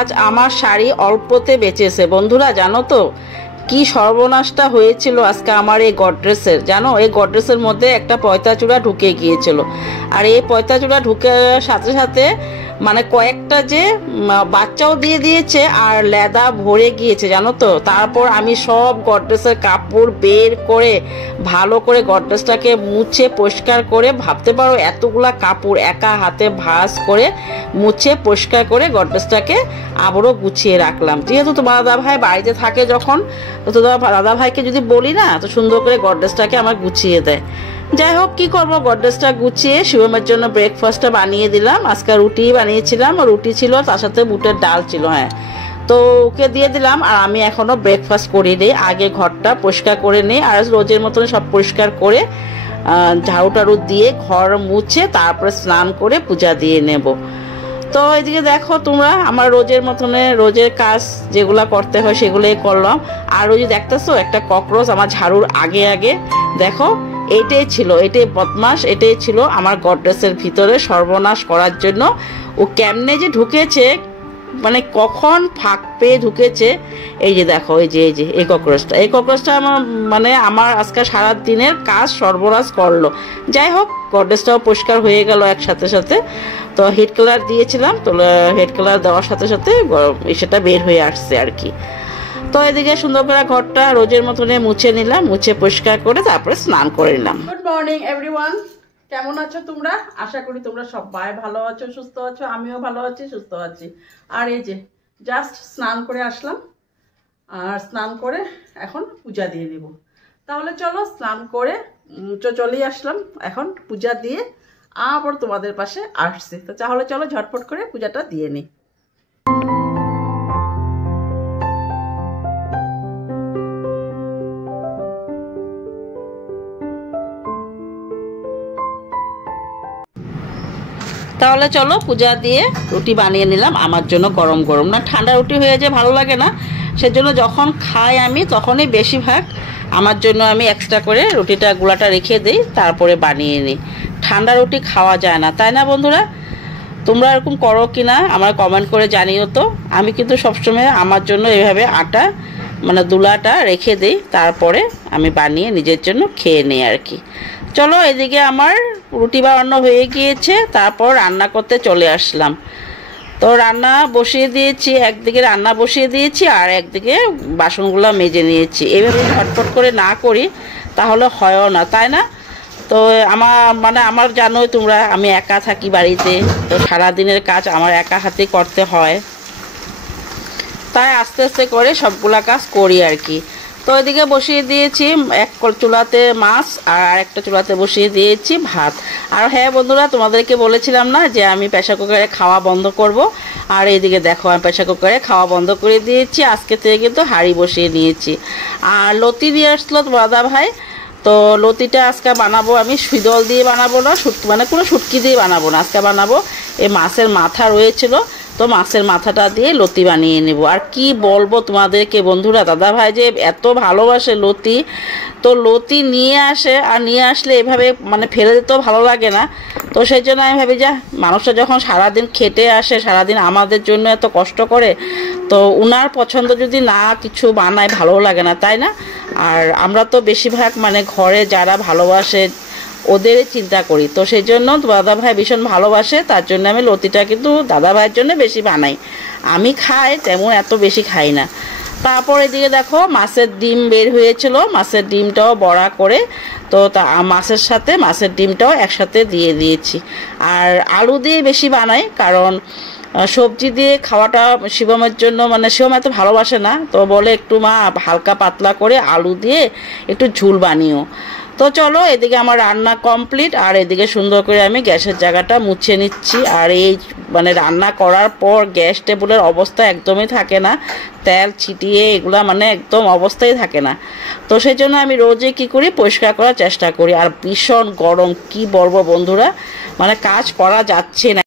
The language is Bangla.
আজ আমার শাড়ি অল্পতে বেঁচেছে বন্ধুরা। জানো তো কি সর্বনাশটা হয়েছিল আজকে আমার এই গডরেজের। জানো, এই গডরেজের মধ্যে একটা পয়তাচূড়া ঢুকে গিয়েছিল, আর এই পয়তাচূড়া ঢুকে সাথে সাথে মানে কয়েকটা যে বাচ্চাও দিয়ে দিয়েছে আর লেদা ভরে গিয়েছে জানো তো। তারপর আমি সব গডরেজের কাপড় বের করে ভালো করে গডরেজটাকে মুছে পরিষ্কার করে, ভাবতে পারো এতগুলা কাপড় একা হাতে ভাঁজ করে মুছে পরিষ্কার করে গডরেজটাকে আবারও গুছিয়ে রাখলাম। যেহেতু তোমার দাদা ভাই বাড়িতে থাকে যখন, তো দাদা ভাইকে যদি বলি না তো সুন্দর করে গডরেজটাকে আমার গুছিয়ে দেয়। যাই হোক, কী করবো, গডরেজটা গুছিয়ে শিবমের জন্য ব্রেকফাস্টটা বানিয়ে দিলাম। আজকে রুটি বানিয়েছিলাম, রুটি ছিল তার সাথে বুটের ডাল ছিল। হ্যাঁ, তো ওকে দিয়ে দিলাম। আর আমি এখনও ব্রেকফাস্ট করিনি, আগে ঘরটা পরিষ্কার করে নিই। আর রোজের মতন সব পরিষ্কার করে ঝাড়ু টাড়ু দিয়ে ঘর মুছে তারপরে স্নান করে পূজা দিয়ে নেব। তো এদিকে দেখো তোমরা, আমার রোজের মতনে রোজের কাজ যেগুলো করতে হয় সেগুলোই করলাম। আর ওই যে দেখতেছো একটা ককরোচ আমার ঝাড়ুর আগে আগে, দেখো এটাই ছিল, এটাই বদমাস, এটাই ছিল আমার গডরেজের ভিতরে সর্বনাশ করার জন্য। ও কেমনে যে ঢুকেছে, মানে কখন ফাঁক পেয়ে ঢুকেছে। এই যে দেখো, এই ককরোচটা আমার মানে আমার আজকে সারা দিনের কাজ সর্বনাশ করলো। যাই হোক, গডরেজটাও পরিষ্কার হয়ে গেল একসাথে সাথে। তো হেড কালার দিয়েছিলাম, তো হেড কালার দেওয়ার সাথে সাথে সেটা বের হয়ে আসছে আর কি। তো এদিকে সুন্দর করে ঘরটা রোজের মতনে মুছে নিলাম, মুছে পরিষ্কার করে তারপরে স্নান করে নিলাম। গুড মর্নিং এভরিওয়ান, কেমন আছো তোমরা? আশা করি তোমরা সবাই ভালো আছো, সুস্থ আছো। আমিও ভালো আছি, সুস্থ আছি। আর এই যে জাস্ট স্নান করে আসলাম, আর স্নান করে এখন পূজা দিয়ে নেব। তাহলে চলো স্নান করে চলেই আসলাম, এখন পূজা দিয়ে আবার তোমাদের পাশে আসছি। তো তাহলে চলো ঝটপট করে পূজাটা দিয়ে নিই। তাহলে চলো পূজা দিয়ে রুটি বানিয়ে নিলাম আমার জন্য, গরম গরম না, ঠান্ডা রুটি হয়ে যায় ভালো লাগে না। সেজন্য যখন খাই আমি তখনই বেশিরভাগ আমার জন্য আমি এক্সট্রা করে রুটিটা গুলাটা রেখে দিই, তারপরে বানিয়ে নিই। ঠান্ডা রুটি খাওয়া যায় না, তাই না বন্ধুরা? তোমরা এরকম করো কি না আমার কমেন্ট করে জানিও তো। আমি কিন্তু সবসময় আমার জন্য এভাবে আটা মানে দুলাটা রেখে দিই, তারপরে আমি বানিয়ে নিজের জন্য খেয়ে নিই আর কি। চলো, এদিকে আমার রুটি বানানো হয়ে গিয়েছে, তারপর রান্না করতে চলে আসলাম। তো রান্না বসিয়ে দিয়েছি, একদিকে রান্না বসিয়ে দিয়েছি আর একদিকে বাসনগুলো মেজে নিয়েছি। এইভাবে ঝটপট করে না করি তাহলে হয়ও না, তাই না? তো আমার জানোই তোমরা, আমি একা থাকি বাড়িতে, তো সারাদিনের কাজ আমার একা হাতে করতে হয়, তাই আস্তে আস্তে করে সবগুলা কাজ করি আর কি। তো এদিকে বসিয়ে দিয়েছি এক চুলাতে মাছ, আর আরেকটা চুলাতে বসিয়ে দিয়েছি ভাত। আর হ্যাঁ বন্ধুরা, তোমাদেরকে বলেছিলাম না যে আমি প্রেসার কুকারে খাওয়া বন্ধ করব। আর এইদিকে দেখো আমি প্রেসার কুকারে খাওয়া বন্ধ করে দিয়েছি, আজকে থেকে কিন্তু হাঁড়ি বসিয়ে নিয়েছি। আর লতি দিয়ে আসলো দাদা ভাই, তো লতিটা আজকে বানাবো আমি শীতল দিয়ে বানাবো না, মানে কোনো শুটকি দিয়ে বানাবো না, আজকে বানাবো এই মাছের মাথা রয়েছিল, তো মাছের মাথাটা দিয়ে লতি বানিয়ে নেব। আর কি বলবো তোমাদেরকে বন্ধুরা, দাদা ভাই যে এত ভালোবাসে লতি, তো লতি নিয়ে আসে, আর নিয়ে আসলে এভাবে মানে ফেলে দিতেও ভালো লাগে না। তো সেই জন্য আমি ভাবি যা, মানুষটা যখন সারাদিন খেটে আসে, সারাদিন আমাদের জন্য এত কষ্ট করে, তো উনার পছন্দ যদি না কিছু বানায় ভালো লাগে না, তাই না? আর আমরা তো বেশিরভাগ মানে ঘরে যারা ভালোবাসে ওদের চিন্তা করি, তো সেই জন্য দাদা ভাই ভীষণ ভালোবাসে, তার জন্য আমি লতিটা কিন্তু দাদা ভাইয়ের জন্য বেশি বানাই। আমি খাই তেমন এত বেশি খাই না। তারপর এদিকে দেখো মাছের ডিম বের হয়েছিল, মাছের ডিমটাও বড়া করে, তো মাছের সাথে মাছের ডিমটাও একসাথে দিয়ে দিয়েছি। আর আলু দিয়ে বেশি বানাই, কারণ সবজি দিয়ে খাওয়াটা শিবমের জন্য মানে শিবম এত ভালোবাসে না, তো বলে একটু মা হালকা পাতলা করে আলু দিয়ে একটু ঝুল বানিও। তো চলো, এদিকে আমার রান্না কমপ্লিট, আর এদিকে সুন্দর করে আমি গ্যাসের জায়গাটা মুছে নিচ্ছি। আর এই মানে রান্না করার পর গ্যাস টেবিলের অবস্থা একদমই থাকে না, তেল ছিটিয়ে এগুলা মানে একদম অবস্থাই থাকে না। তো সেই জন্য আমি রোজই কী করি, পরিষ্কার করার চেষ্টা করি। আর ভীষণ গরম, কি বলবো বন্ধুরা, মানে কাজ করা যাচ্ছে না।